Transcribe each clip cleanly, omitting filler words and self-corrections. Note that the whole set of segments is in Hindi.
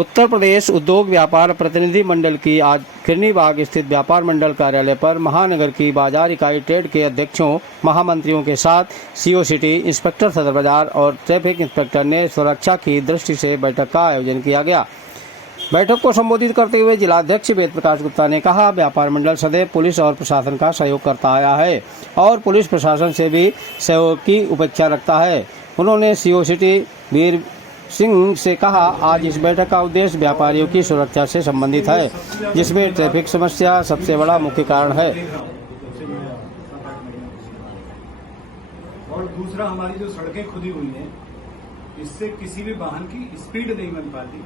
उत्तर प्रदेश उद्योग व्यापार प्रतिनिधि मंडल की आज किरनी बाग स्थित व्यापार मंडल कार्यालय पर महानगर की बाजार इकाई ट्रेड के अध्यक्षों, महामंत्रियों के साथ सीओ सिटी, इंस्पेक्टर सदर बाजार और ट्रैफिक इंस्पेक्टर ने सुरक्षा की दृष्टि से बैठक का आयोजन किया गया। बैठक को संबोधित करते हुए जिलाध्यक्ष वेद प्रकाश गुप्ता ने कहा, व्यापार मंडल सदैव पुलिस और प्रशासन का सहयोग करता आया है और पुलिस प्रशासन से भी सहयोग की अपेक्षा रखता है। उन्होंने सीओ सिटी वीर सिंह से कहा, आज इस बैठक का उद्देश्य व्यापारियों की सुरक्षा से संबंधित है, जिसमें ट्रैफिक समस्या सबसे बड़ा मुख्य कारण है। और दूसरा, हमारी जो सड़कें खुदी हुई हैं, इससे किसी भी वाहन की स्पीड नहीं बन पाती।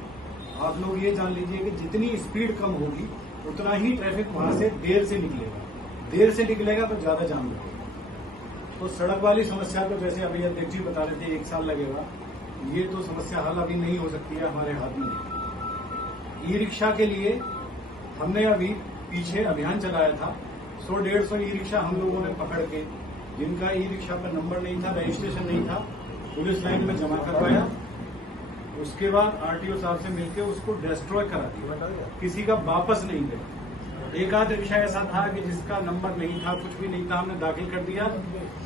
आप लोग ये जान लीजिए कि जितनी स्पीड कम होगी उतना ही ट्रैफिक वहां से देर से निकलेगा तो ज्यादा जाम लगेगा। तो सड़क वाली समस्या तो जैसे अभी अध्यक्ष जी बता रहे थे 1 साल लगेगा, ये तो समस्या हल अभी नहीं हो सकती है, हमारे हाथ में। ई रिक्शा के लिए हमने अभी पीछे अभियान चलाया था। 100-150 ई रिक्शा हम लोगों ने पकड़ के, जिनका ई रिक्शा पर नंबर नहीं था, रजिस्ट्रेशन नहीं था, पुलिस लाइन में जमा करवाया। उसके बाद आरटीओ साहब से मिलकर उसको डिस्ट्रॉय करा दिया, किसी का वापस नहीं दिया। एक आध रिक्शा ऐसा था कि जिसका नंबर नहीं था, कुछ भी नहीं था, हमने दाखिल कर दिया,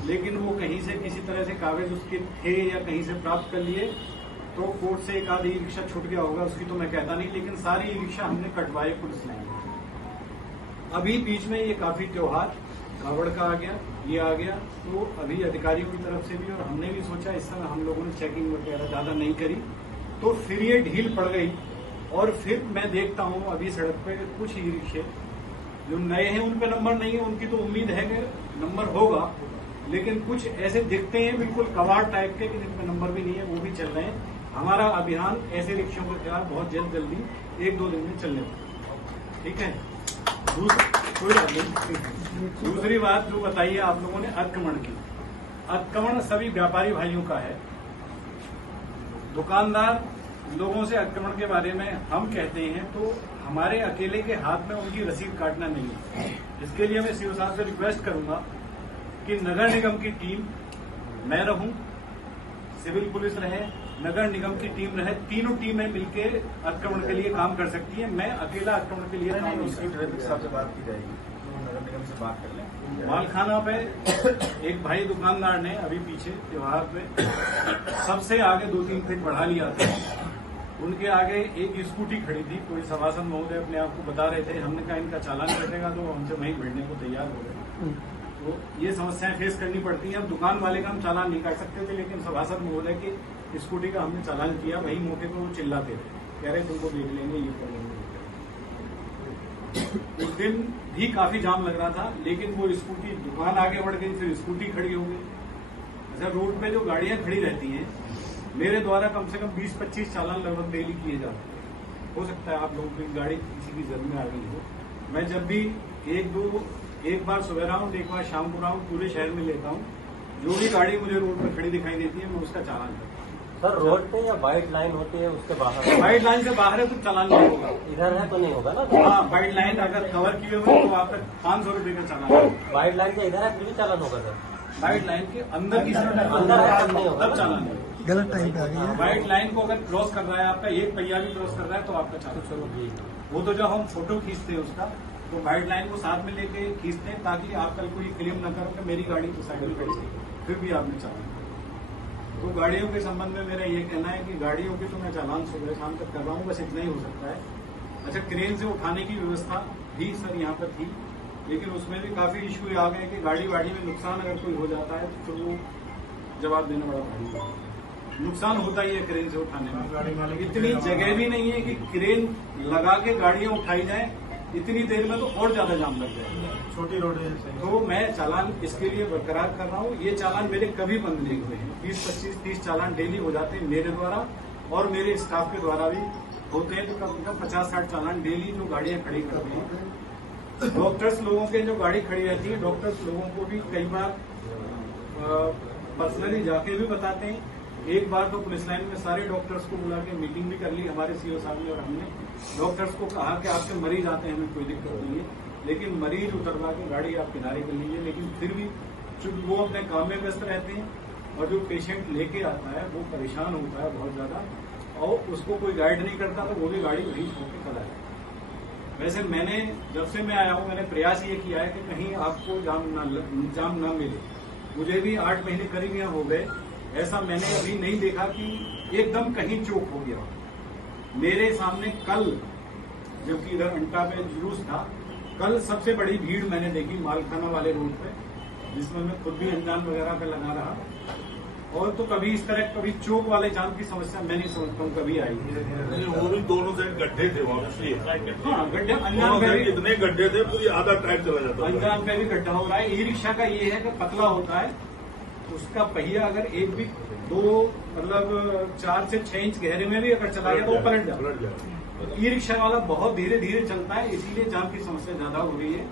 लेकिन वो कहीं से किसी तरह से कागज उसके थे या कहीं से प्राप्त कर लिए, तो कोर्ट से एक आध ई रिक्शा छूट गया होगा, उसकी तो मैं कहता नहीं, लेकिन सारी ई रिक्शा हमने कटवाए पुलिस लाइन। अभी बीच में ये काफी त्योहार कावड़ का आ गया, ये आ गया, तो अभी अधिकारियों की तरफ से भी और हमने भी सोचा इस समय हम लोगों ने चेकिंग वगैरह ज्यादा नहीं करी, तो फिर ये ढील पड़ गई। और फिर मैं देखता हूँ अभी सड़क पे कुछ ई रिक्शे जो नए हैं, उन पे नंबर नहीं है, उनकी तो उम्मीद है कि नंबर होगा, लेकिन कुछ ऐसे दिखते हैं बिल्कुल कबाड़ टाइप के कि जिनपे नंबर भी नहीं है, वो भी चल रहे हैं। हमारा अभियान ऐसे रिक्शों के खिलाफ बहुत जल्दी 1-2 दिन में चलने वाला, ठीक है। कोई बात नहीं। दूसरी बात जो बताई है आप लोगों ने अतिक्रमण की, अतिक्रमण सभी व्यापारी भाइयों का है। दुकानदार लोगों से अतिक्रमण के बारे में हम कहते हैं तो हमारे अकेले के हाथ में उनकी रसीद काटना नहीं है। इसके लिए मैं सीओ साहब से रिक्वेस्ट करूंगा कि नगर निगम की टीम, मैं रहूं, सिविल पुलिस रहे, नगर निगम की टीम रहे, तीनों टीमें मिलकर अतिक्रमण के लिए काम कर सकती है। मैं अकेला अतिक्रमण के लिए काम नहीं कर सकता। ट्रैफिक साहब से बात की जाएगी, तो नगर निगम से बात कर लें। मालखाना पे एक भाई दुकानदार ने अभी पीछे त्योहार पे सबसे आगे 2-3 फीट बढ़ा लिया था। उनके आगे एक स्कूटी खड़ी थी, कोई सभासद महोदय अपने आप को बता रहे थे, हमने कहा इनका चालान कटेगा, तो हमसे वहीं भिड़ने को तैयार हो गए। तो ये समस्याएं फेस करनी पड़ती हैं। अब दुकान वाले का हम चालान नहीं काट सकते थे, लेकिन सभासद महोदय की स्कूटी का हमने चालान किया। वहीं मौके पर वो चिल्लाते थे, कह रहे तुमको देख लेंगे, ये कर लेंगे। उस दिन भी काफी जाम लग रहा था, लेकिन वो स्कूटी, दुकान आगे बढ़ गई, फिर स्कूटी खड़ी हो गई। अच्छा, रोड पे जो गाड़ियां खड़ी रहती हैं, मेरे द्वारा कम से कम 20-25 चालान लगभग डेली किए जाते हैं। हो सकता है आप लोगों की गाड़ी किसी की जरूरत में आ गई हो। मैं जब भी एक बार सुबह राउंड, एक बार शाम को राउंड पूरे शहर में लेता हूँ। जो भी गाड़ी मुझे रोड पर खड़ी दिखाई देती है, मैं उसका चालान करता हूँ। सर, रोड पे या व्हाइट लाइन होती है उसके बाहर? व्हाइट लाइन से बाहर है तो चालान नहीं होगा। इधर है तो नहीं होगा ना? हाँ, व्हाइट लाइन अगर कवर किए हुए तो आपका 500 रुपये का चालान होगा। व्हाइट लाइन से इधर है फिर भी चालान होगा सर? व्हाइट लाइन के अंदर की अंदर है तब नहीं होगा, तब चालान होगा। गलत टाइम पे आ गई है। व्हाइट लाइन को अगर क्रॉस कर रहा है, आपका एक पहिया भी क्रॉस कर रहा है, तो आपका चालान। वो तो जब हम फोटो खींचते हैं उसका, तो व्हाइट लाइन को साथ में लेके खींचते हैं, ताकि आप कल कोई क्लेम न करो कि मेरी गाड़ी तो साइड में खड़ी थी, फिर भी आपने चालान। तो गाड़ियों के संबंध में मेरा ये कहना है कि गाड़ियों के तो मैं चालान सुबह शाम तक कर रहा हूँ, बस इतना ही हो सकता है। अच्छा, क्रेन से उठाने की व्यवस्था भी सर यहाँ पर थी, लेकिन उसमें भी काफी इश्यू आ गए कि गाड़ी में नुकसान अगर कोई हो जाता है तो फिर वो जवाब देना बड़ा भारी है। नुकसान होता ही है क्रेन से उठाने में। इतनी जगह भी नहीं है कि क्रेन लगा के गाड़ियां उठाई जाए, इतनी देर में तो और ज्यादा जाम लग जाएगा। छोटी रोड है, तो मैं चालान इसके लिए बरकरार कर रहा हूँ। ये चालान मेरे कभी बंद नहीं हुए हैं। 20-25-30 चालान डेली हो जाते हैं मेरे द्वारा, और मेरे स्टाफ के द्वारा भी होते हैं। तो कम से कम 50-60 चालान डेली जो गाड़ियां खड़ी करते हैं। डॉक्टर्स लोगों के जो गाड़ी खड़ी रहती है, डॉक्टर्स लोगों को भी कई बार पर्सनली जाके भी बताते हैं। एक बार तो पुलिस लाइन में सारे डॉक्टर्स को बुला के मीटिंग भी कर ली हमारे सीओ साहब ने, और हमने डॉक्टर्स को कहा कि आपके मरीज आते हैं, हमें कोई दिक्कत नहीं है, लेकिन मरीज उतरवा के गाड़ी आप किनारे कर लीजिए। लेकिन फिर भी चूंकि वो अपने काम में व्यस्त रहते हैं, और जो पेशेंट लेके आता है वो परेशान होता है बहुत ज्यादा, और उसको कोई गाइड नहीं करता तो वो भी गाड़ी वहीं छोड़ के चला जाए। वैसे मैंने जब से मैं आया हूं मैंने प्रयास ये किया है कि कहीं आपको जाम ना मिले। मुझे भी 8 महीने करीब यहाँ हो गए, ऐसा मैंने अभी नहीं देखा कि एकदम कहीं चौक हो गया। मेरे सामने कल, जबकि इधर अंटा पे जुलूस था, कल सबसे बड़ी भीड़ मैंने देखी मालखाना वाले रोड पे, जिसमें मैं खुद भी अनजान वगैरह पे लगा रहा। और तो कभी इस तरह कभी चौक वाले जाम की समस्या मैं नहीं समझता हूँ कभी आई। वो भी दोनों साइड गड्ढे थे वहाँ पे। हाँ, गड्ढे अनजान पे भी, इतने गड्ढे थे पूरी आधा ट्रैक चला जाता था। अनजान पे भी गड्ढा हो रहा है। ई रिक्शा का ये है कि पतला होता है, उसका पहिया अगर एक भी 4 से 6 इंच गहरे में भी अगर चला गया तो वो पलट जाता है। ई रिक्शा वाला बहुत धीरे धीरे चलता है, इसीलिए जाम की समस्या ज्यादा हो रही है।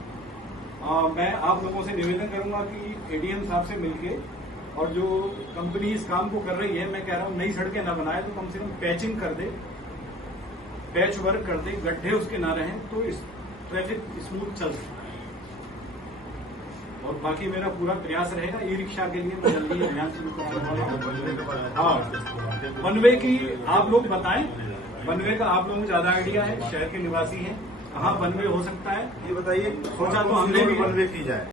मैं आप लोगों से निवेदन करूंगा कि एडीएम साहब से मिलके, और जो कंपनी इस काम को कर रही है, मैं कह रहा हूं नई सड़कें ना बनाए तो कम से कम पैचिंग कर दे, पैच वर्क कर दे, गड्ढे उसके ना रहें तो इस ट्रैफिक स्मूथ चल सकता है। और बाकी मेरा पूरा प्रयास रहेगा ई रिक्शा के लिए मैं जल्दी अभियान शुरू करने वाला हूं। हाँ, वन वे की आप लोग बताएं, वन वे का आप लोगों को ज्यादा आइडिया है, शहर के निवासी हैं, कहाँ वन वे हो सकता है ये बताइए सोचा तो हमने भी वन वे की जाए।